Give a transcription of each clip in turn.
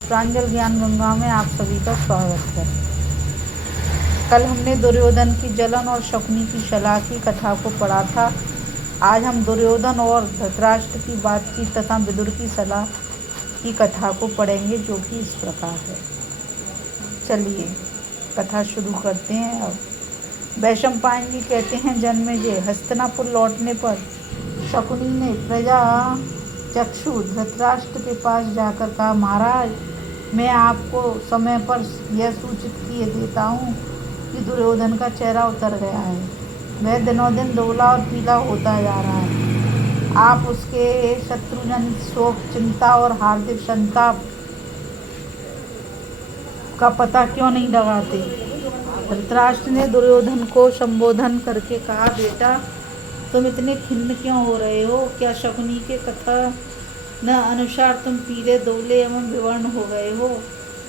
प्रांजल ज्ञान गंगा में आप सभी का स्वागत है। कल हमने दुर्योधन की जलन और शकुनी की सलाह की कथा को पढ़ा था। आज हम दुर्योधन और धृतराष्ट्र की बातचीत तथा विदुर की सलाह की कथा को पढ़ेंगे, जो कि इस प्रकार है। चलिए कथा शुरू करते हैं। अब वैशंपायन जी कहते हैं, जन्मेजय, हस्तिनापुर लौटने पर शकुनी ने प्रजा चक्षु धृतराष्ट्र के पास जाकर कहा, महाराज, मैं आपको समय पर यह सूचित किए देता हूँ कि दुर्योधन का चेहरा उतर गया है। वह दिनों दिन दुबला और पीला होता जा रहा है। आप उसके शत्रुजनित शोक, चिंता और हार्दिक संताप का पता क्यों नहीं लगाते? धृतराष्ट्र ने दुर्योधन को संबोधन करके कहा, बेटा, तुम इतने खिन्न क्यों हो रहे हो? क्या शकुनी के कथा न अनुसार तुम पीले, दुबले एवं विवर्ण हो गए हो?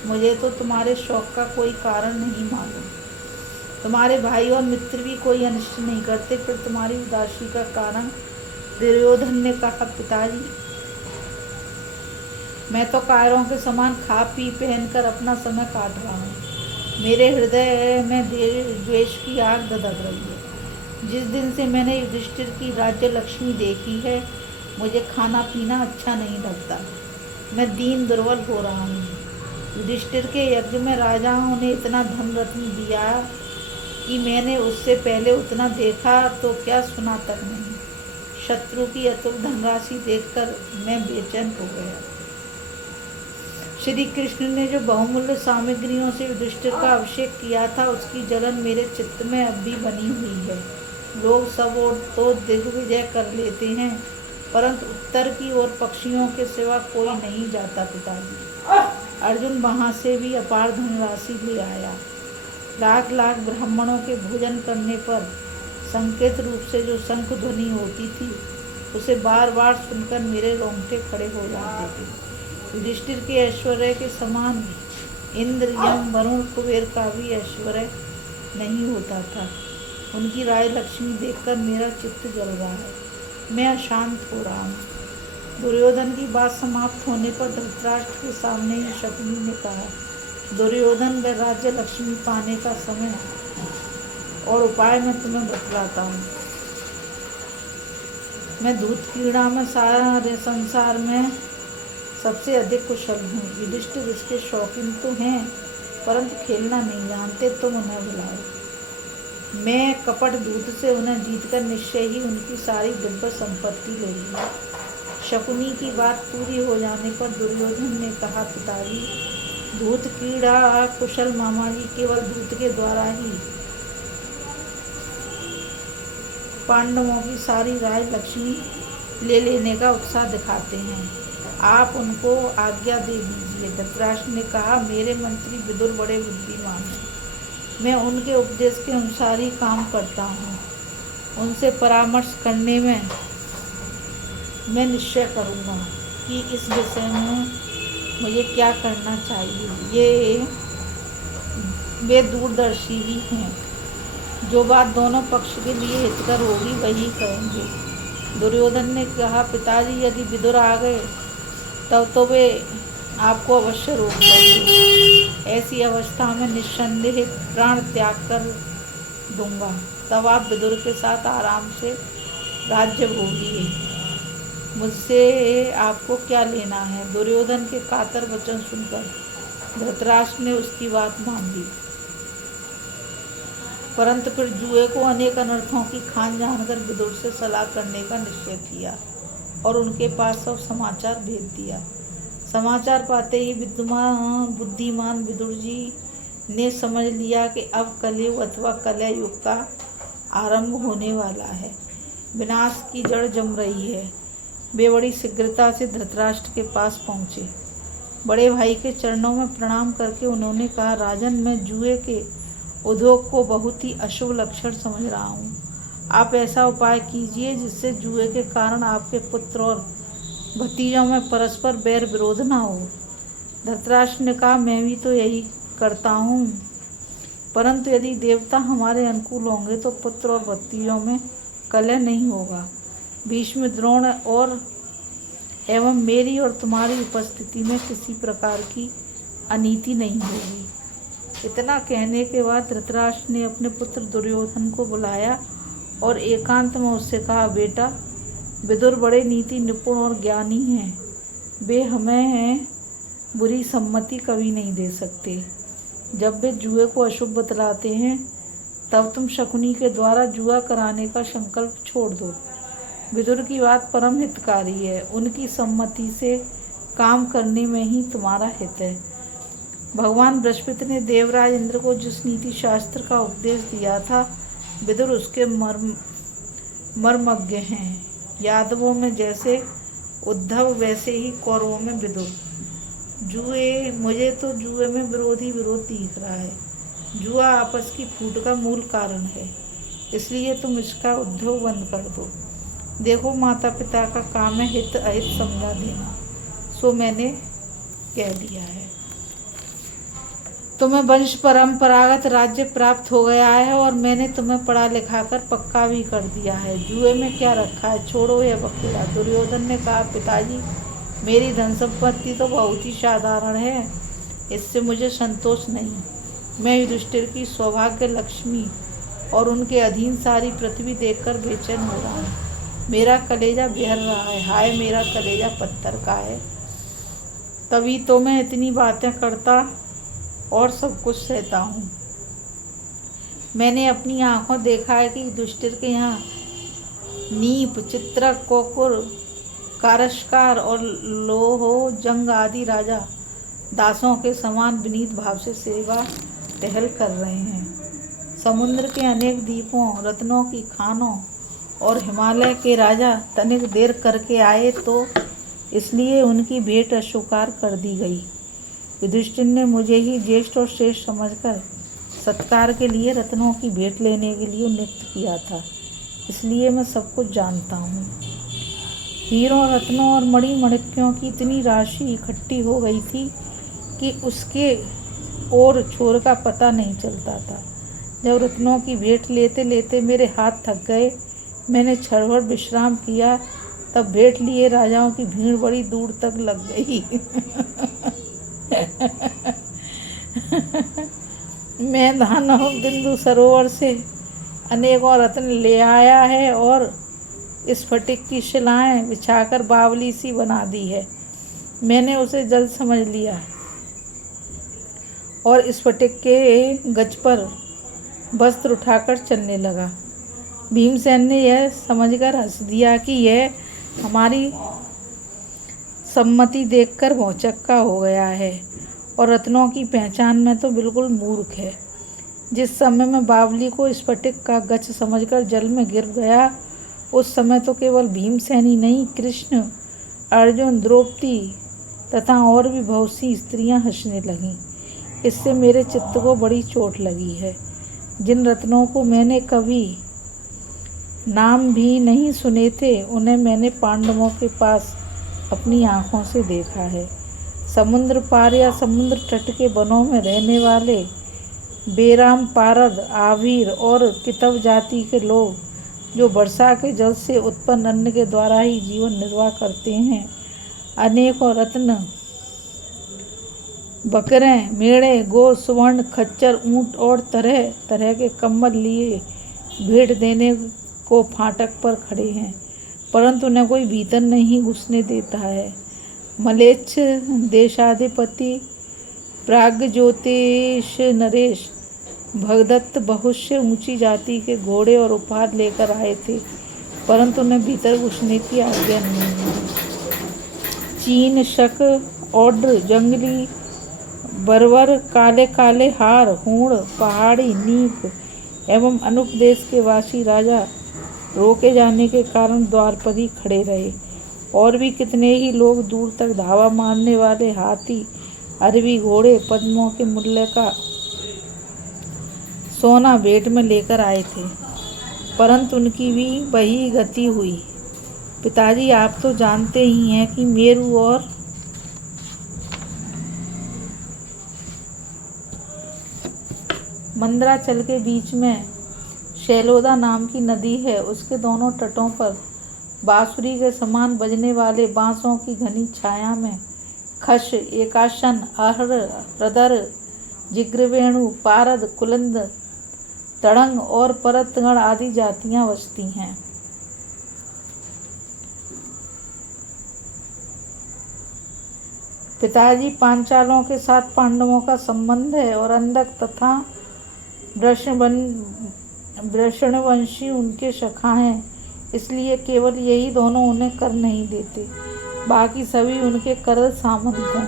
मुझे तो तुम्हारे शौक का कोई कारण नहीं मालूम। तुम्हारे भाई और मित्र भी कोई अनिष्ट नहीं करते, फिर तुम्हारी उदासी का कारण? दुर्योधन ने कहा, पिताजी, मैं तो कायरों के समान खा पी पहनकर अपना समय काट रहा हूँ। मेरे हृदय में द्वेष की आग धधक रही है। जिस दिन से मैंने युधिष्ठिर की राज्य लक्ष्मी देखी है, मुझे खाना पीना अच्छा नहीं लगता। मैं दीन दुर्बल हो रहा हूँ। युधिष्ठिर के यज्ञ में राजाओं ने इतना धन रत्न दिया कि मैंने उससे पहले उतना देखा तो क्या सुना तक नहीं। शत्रु की अतुल धनराशि देखकर मैं बेचैन हो गया। श्री कृष्ण ने जो बहुमूल्य सामग्रियों से युधिष्ठिर का अभिषेक किया था, उसकी जलन मेरे चित्त में अब भी बनी हुई है। लोग सब ओर तो दिग्विजय कर लेते हैं, परंतु उत्तर की ओर पक्षियों के सिवा कोई नहीं जाता। पिताजी, अर्जुन वहाँ से भी अपार धनराशि ले आया। लाख लाख ब्राह्मणों के भोजन करने पर संकेत रूप से जो शंख ध्वनि होती थी, उसे बार बार सुनकर मेरे रोंगटे खड़े हो जाते थे। युधिष्ठिर के ऐश्वर्य के समान इंद्र, यम, वरुण, कुबेर का भी ऐश्वर्य नहीं होता था। उनकी राय लक्ष्मी देखकर मेरा चित्त जल रहा है। मैं अशांत हो रहा हूँ। दुर्योधन की बात समाप्त होने पर धृतराष्ट्र के सामने ही शकुनी ने कहा, दुर्योधन, वह राज्य लक्ष्मी पाने का समय और उपाय मैं तुम्हें बतलाता हूँ। मैं दूत क्रीड़ा में सारे संसार में सबसे अधिक कुशल हूँ। युधिष्ठिर इसके शौकीन तो हैं, परंतु खेलना नहीं जानते। तुम उन्हें बुलाओ। मैं कपट दूत से उन्हें जीतकर निश्चय ही उनकी सारी दिव्य संपत्ति ले लूँगा। शकुनी की बात पूरी हो जाने पर दुर्योधन ने कहा, पिताजी, दूत क्रीड़ा कुशल मामा जी केवल दूत के द्वारा ही पांडवों की सारी राय लक्ष्मी ले लेने का उत्साह दिखाते हैं। आप उनको आज्ञा दे दीजिए। धृतराष्ट्र ने कहा, मेरे मंत्री विदुर बड़े बुद्धिमान हैं। मैं उनके उपदेश के अनुसार ही काम करता हूँ। उनसे परामर्श करने में मैं निश्चय करूँगा कि इस विषय में मुझे क्या करना चाहिए। वे दूरदर्शी भी हैं। जो बात दोनों पक्ष के लिए हितकर होगी वही कहेंगे। दुर्योधन ने कहा, पिताजी, यदि विदुर आ गए तब तो वे आपको अवश्य रोक देंगे। ऐसी अवस्था में निस्संदेह प्राण त्याग कर दूंगा। तब आप विदुर के साथ आराम से राज्य भोगिए। मुझसे आपको क्या लेना है? दुर्योधन के कातर वचन सुनकर धृतराष्ट्र ने उसकी बात मान ली, परंतु फिर जुए को अनेक अनर्थों की खान जानकर विदुर से सलाह करने का निश्चय किया और उनके पास सब समाचार भेज दिया। समाचार पाते ही बुद्धिमान विदुर जी ने समझ लिया कि अब कलयुग अथवा कलह युग का आरंभ होने वाला है। विनाश की जड़ जम रही है। वे बड़ी शीघ्रता से धृतराष्ट्र के पास पहुँचे। बड़े भाई के चरणों में प्रणाम करके उन्होंने कहा, राजन, मैं जुए के उद्योग को बहुत ही अशुभ लक्षण समझ रहा हूँ। आप ऐसा उपाय कीजिए जिससे जुए के कारण आपके पुत्र और भतीजों में परस्पर बैर विरोध न हो। धृतराष्ट्र ने कहा, मैं भी तो यही करता हूँ, परंतु यदि देवता हमारे अनुकूल होंगे तो पुत्र और भतीजों में कलह नहीं होगा। भीष्म, द्रोण और एवं मेरी और तुम्हारी उपस्थिति में किसी प्रकार की अनीति नहीं होगी। इतना कहने के बाद धृतराष्ट्र ने अपने पुत्र दुर्योधन को बुलाया और एकांत में उससे कहा, बेटा, विदुर बड़े नीति निपुण और ज्ञानी हैं। वे हमें बुरी सम्मति कभी नहीं दे सकते। जब वे जुए को अशुभ बतलाते हैं तब तुम शकुनी के द्वारा जुआ कराने का संकल्प छोड़ दो। विदुर की बात परम हितकारी है। उनकी सम्मति से काम करने में ही तुम्हारा हित है। भगवान बृहस्पति ने देवराज इंद्र को जिस नीति शास्त्र का उपदेश दिया था, विदुर उसके मर्मज्ञ हैं। यादवों में जैसे उद्धव वैसे ही कौरवों में विदुर। मुझे तो जुए में विरोध दिख रहा है। जुआ आपस की फूट का मूल कारण है, इसलिए तुम इसका उद्योग बंद कर दो। देखो, माता पिता का काम है हित अहित समझा देना, सो मैंने कह दिया है। तुम्हें वंश परंपरागत राज्य प्राप्त हो गया है और मैंने तुम्हें पढ़ा लिखा कर पक्का भी कर दिया है। जुए में क्या रखा है, छोड़ो यह बखेड़ा। दुर्योधन ने कहा, पिताजी, मेरी धन संपत्ति तो बहुत ही साधारण है, इससे मुझे संतोष नहीं। मैं युधिष्ठिर की सौभाग्य लक्ष्मी और उनके अधीन सारी पृथ्वी देखकर बेचैन हो रहा हूँ। मेरा कलेजा बिहर रहा है। हाय, मेरा कलेजा पत्थर का है। तभी तो मैं इतनी बातें करता और सब कुछ सहता हूँ। मैंने अपनी आंखों देखा है कि युधिष्ठिर के यहाँ नीप, चित्रक, कोकुर, कारशकार और लोहो जंग आदि राजा दासों के समान विनीत भाव से सेवा टहल कर रहे हैं। समुद्र के अनेक द्वीपों, रत्नों की खानों और हिमालय के राजा तनिक देर करके आए तो इसलिए उनकी भेंट अस्वीकार कर दी गई। युधिष्ठिर ने मुझे ही ज्येष्ठ और श्रेष्ठ समझकर सत्कार के लिए रत्नों की भेंट लेने के लिए नियुक्त किया था, इसलिए मैं सब कुछ जानता हूँ। हीरों, रत्नों और मणिमणिक्यों की इतनी राशि इकट्ठी हो गई थी कि उसके और छोर का पता नहीं चलता था। जब रत्नों की भेंट लेते लेते मेरे हाथ थक गए, मैंने क्षण भर विश्राम किया, तब भेंट लिए राजाओं की भीड़ बड़ी दूर तक लग गई। मैं दानव बिंदु सरोवर से अनेकों रत्न ले आया है और स्फटिक की शिलाएं बिछाकर बावली सी बना दी है। मैंने उसे जल्द समझ लिया और स्फटिक के गज पर वस्त्र उठाकर चलने लगा। भीमसेन ने यह समझकर हंस दिया कि यह हमारी सम्मति देखकर भौचक्का हो गया है और रत्नों की पहचान में तो बिल्कुल मूर्ख है। जिस समय मैं बावली को स्फटिक का गज समझकर जल में गिर गया, उस समय तो केवल भीमसेन ही नहीं, कृष्ण, अर्जुन, द्रौपदी तथा और भी बहुत सी स्त्रियां हंसने लगीं। इससे मेरे चित्त को बड़ी चोट लगी है। जिन रत्नों को मैंने कभी नाम भी नहीं सुने थे, उन्हें मैंने पांडवों के पास अपनी आँखों से देखा है। समुद्र पार या समुद्र तट के वनों में रहने वाले बेराम, पारद, आवीर और कितव जाति के लोग जो वर्षा के जल से उत्पन्न अन्न के द्वारा ही जीवन निर्वाह करते हैं, अनेकों रत्न, बकरें, मेढ़े, गो, स्वर्ण, खच्चर, ऊंट और तरह तरह के कम्बल लिए भेंट देने को फाटक पर खड़े हैं, परंतु उन्हें कोई भीतर नहीं घुसने देता है। मलेच्छ देशाधिपति प्राग्ज्योतिष नरेश भगदत्त बहुत से ऊंची जाति के घोड़े और उपहार लेकर आए थे, परंतु उन्हें भीतर घुसने की आज्ञा नहीं मिली। चीन, शक, औड्र, जंगली बरवर, काले काले हार, हूण, पहाड़ी, नीप एवं अनुप देश के वासी राजा रोके जाने के कारण द्वार पर ही खड़े रहे। और भी कितने ही लोग दूर तक धावा मारने वाले हाथी, अरबी घोड़े, पद्मों के मूल्य का सोना भेंट में लेकर आए थे, परंतु उनकी भी वही गति हुई। पिताजी, आप तो जानते ही हैं कि मेरू और मंदराचल के बीच में शैलोदा नाम की नदी है। उसके दोनों तटों पर बांसुरी के समान बजने वाले बांसों की घनी छाया में खश, एकाशन, आहर, प्रदर, जिग्रवेणु, पारद, कुलिंद, तड़ंग और परतगण आदि जातियां बसती हैं। पिताजी पांचालों के साथ पांडवों का संबंध है और अंधक तथा वृषणवंशी उनके सखा हैं, इसलिए केवल यही दोनों उन्हें कर नहीं देते, बाकी सभी उनके कर सामंत हैं।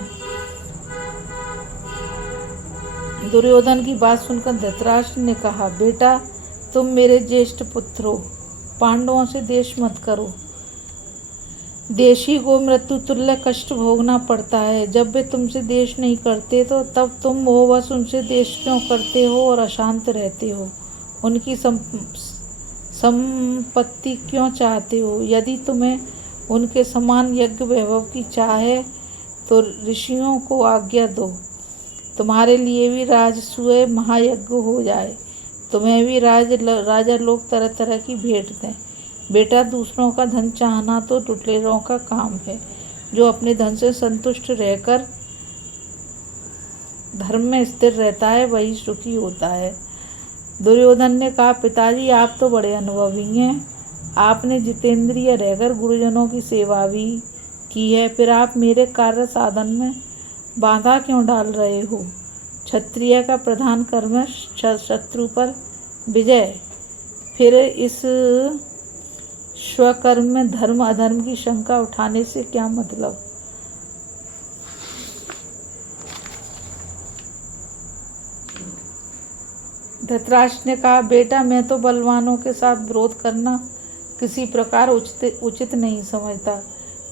दुर्योधन की बात सुनकर धृतराष्ट्र ने कहा, बेटा तुम मेरे ज्येष्ठ पुत्र हो, पांडवों से देश मत करो। देशी को मृत्यु तुल्य कष्ट भोगना पड़ता है। जब वे तुमसे देश नहीं करते तो तब तुम मोहवश उनसे देश क्यों करते हो और अशांत रहते हो? उनकी संपत्ति क्यों चाहते हो? यदि तुम्हें उनके समान यज्ञ वैभव की चाह है तो ऋषियों को आज्ञा दो, तुम्हारे लिए भी राजसूय महायज्ञ हो जाए, तुम्हें भी राजा लोग तरह तरह की भेंट दें। बेटा दूसरों का धन चाहना तो लुटेरों का काम है। जो अपने धन से संतुष्ट रहकर धर्म में स्थिर रहता है वही सुखी होता है। दुर्योधन ने कहा, पिताजी आप तो बड़े अनुभवी हैं, आपने जितेंद्रिय रहकर गुरुजनों की सेवा भी की है, फिर आप मेरे कार्य साधन में बाधा क्यों डाल रहे हो? क्षत्रिय का प्रधान कर्म है शत्रु पर विजय, फिर इस स्वकर्म में धर्म अधर्म की शंका उठाने से क्या मतलब? धृतराष्ट्र ने कहा, बेटा मैं तो बलवानों के साथ विरोध करना किसी प्रकार उचित नहीं समझता,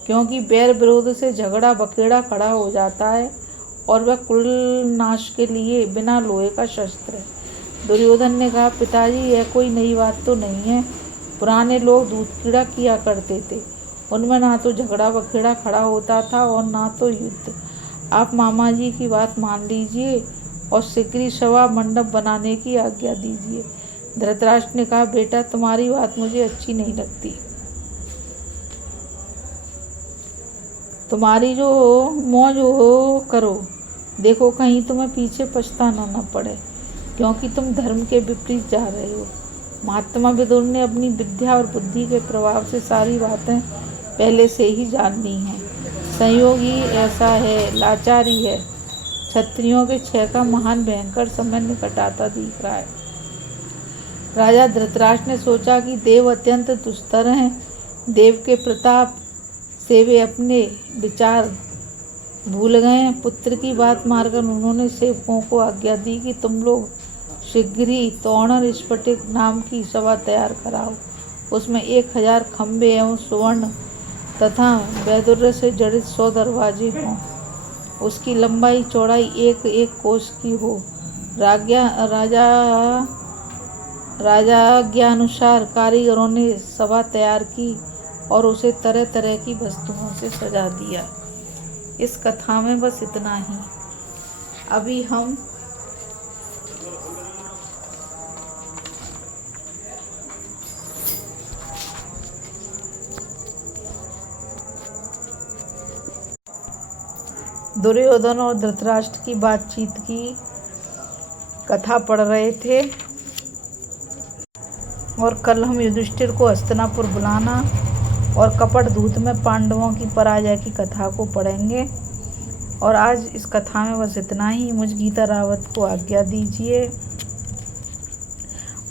क्योंकि बैर विरोध से झगड़ा बखेड़ा खड़ा हो जाता है और वह कुल नाश के लिए बिना लोहे का शस्त्र है। दुर्योधन ने कहा, पिताजी यह कोई नई बात तो नहीं है, पुराने लोग दूध कीड़ा किया करते थे, उनमें ना तो झगड़ा बखेड़ा खड़ा होता था और ना तो युद्ध। आप मामा जी की बात मान लीजिए और शीघ्र सभा मंडप बनाने की आज्ञा दीजिए। धृतराष्ट्र ने कहा, बेटा तुम्हारी बात मुझे अच्छी नहीं लगती, तुम्हारी जो मौज हो करो, देखो कहीं तुम्हें पीछे पछताना न पड़े, क्योंकि तुम धर्म के विपरीत जा रहे हो। महात्मा विदुर ने अपनी विद्या और बुद्धि के प्रभाव से सारी बातें पहले से ही जान ली हैं। संयोग ही ऐसा है, लाचारी है। क्षत्रियों के क्षय का महान भयंकर समय निकट आता दिख रहा है। राजा धृतराष्ट्र ने सोचा कि देव अत्यंत दुस्तर हैं, देव के प्रताप से वे अपने विचार भूल गए। पुत्र की बात मारकर उन्होंने सेवकों को आज्ञा दी कि तुम लोग शीघ्र ही तोणर स्फटिक नाम की सभा तैयार कराओ, उसमें 1000 खंबे एवं स्वर्ण तथा वैदुर्य से जड़ित 100 दरवाजे हों, उसकी लंबाई चौड़ाई 1-1 कोस की हो। राजाज्ञानुसार कारीगरों ने सभा तैयार की और उसे तरह तरह की वस्तुओं से सजा दिया। इस कथा में बस इतना ही। अभी हम दुर्योधन और धृतराष्ट्र की बातचीत की कथा पढ़ रहे थे और कल हम युधिष्ठिर को हस्तिनापुर बुलाना और कपट दूत में पांडवों की पराजय की कथा को पढ़ेंगे। और आज इस कथा में बस इतना ही। मुझ गीता रावत को आज्ञा दीजिए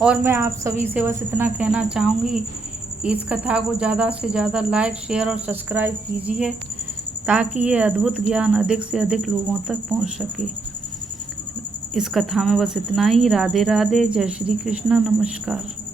और मैं आप सभी से बस इतना कहना चाहूँगी कि इस कथा को ज़्यादा से ज़्यादा लाइक, शेयर और सब्सक्राइब कीजिए ताकि ये अद्भुत ज्ञान अधिक से अधिक लोगों तक पहुंच सके। इस कथा में बस इतना ही। राधे राधे, जय श्री कृष्ण, नमस्कार।